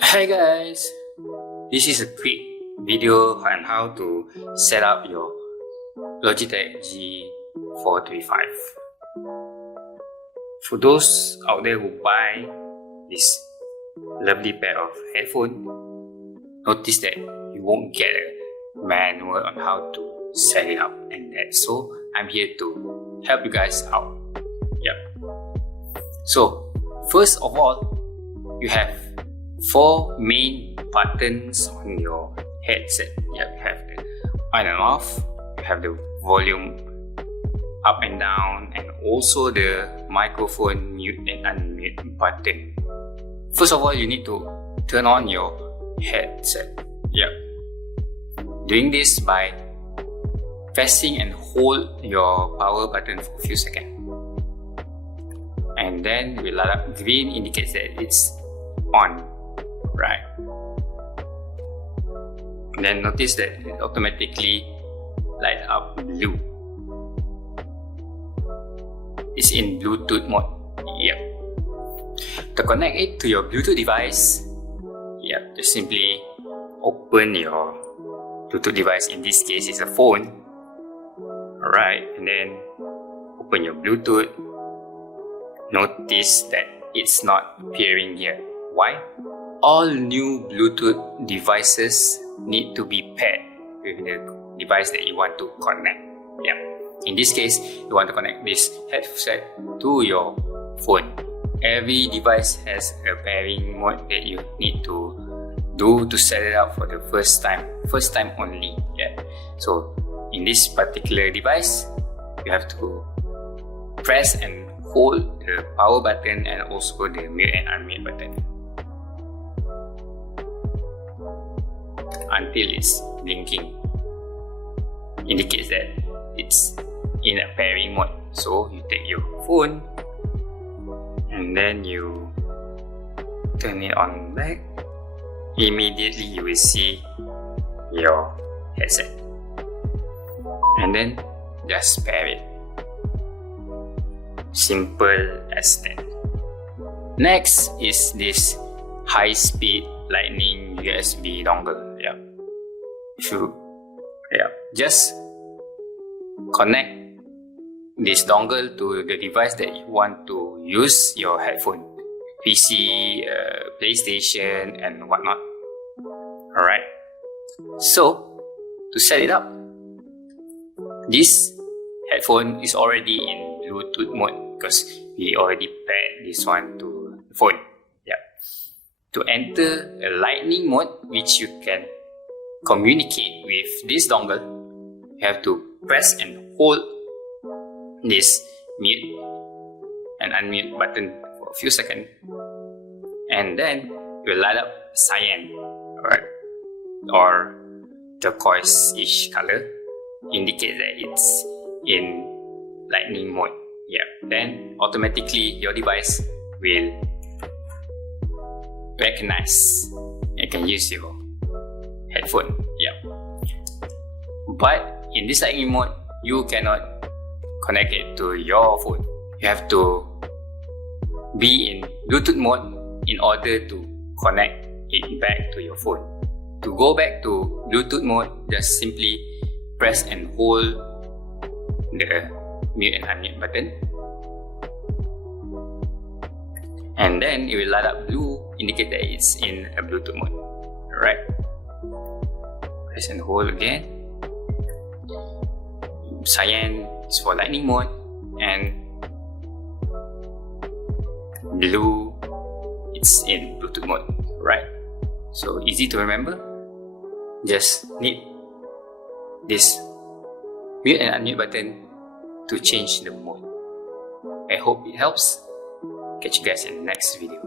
Hi guys, this is a quick video on how to set up your Logitech G435. For those out there who buy this lovely pair of headphones, notice that you won't get a manual on how to set it up and that. So I'm here to help you guys out. So first of all, you have 4 main buttons on your headset. You have the on and off, you have the volume up and down, and also the microphone mute and unmute button. First of all, you need to turn on your headset. Doing this by pressing and hold your power button for a few seconds. And then will light up green, indicates that it's on, right? And then notice that it automatically light up blue. It's in Bluetooth mode. To connect it to your Bluetooth device, just simply open your Bluetooth device. In this case, it's a phone. Alright, and then open your Bluetooth. Notice that it's not appearing here. Why? All new Bluetooth devices need to be paired with the device that you want to connect. In this case, you want to connect this headset to your phone. Every device has a pairing mode that you need to do to set it up for the first time only. So in this particular device, you have to press and hold the power button and also the mute and unmute button until it's blinking. Indicates that it's in a pairing mode. So you take your phone and then you turn it on back. Immediately you will see your headset, and then just pair it. Simple as that. Next is this high-speed lightning USB dongle. Just connect this dongle to the device that you want to use your headphone, PC, PlayStation, and whatnot. Alright. So to set it up, this headphone is already in Bluetooth mode because we already paired this one to the phone. To enter a lightning mode, which you can communicate with this dongle, you have to press and hold this mute and unmute button for a few seconds, and then it will light up cyan, or turquoise-ish color, indicate that it's in lightning mode. Then automatically your device will recognize and can use your headphone. But in this lightning mode, you cannot connect it to your phone. You have to be in Bluetooth mode in order to connect it back to your phone. To go back to Bluetooth mode, just simply press and hold the mute and unmute button, and then it will light up blue, indicate that it's in a Bluetooth mode. Alright, press and hold again. Cyan is for lightning mode, and blue, it's in Bluetooth mode. Right, so easy to remember. Just need this mute and unmute button to change the mode. I hope it helps. Catch you guys in the next video.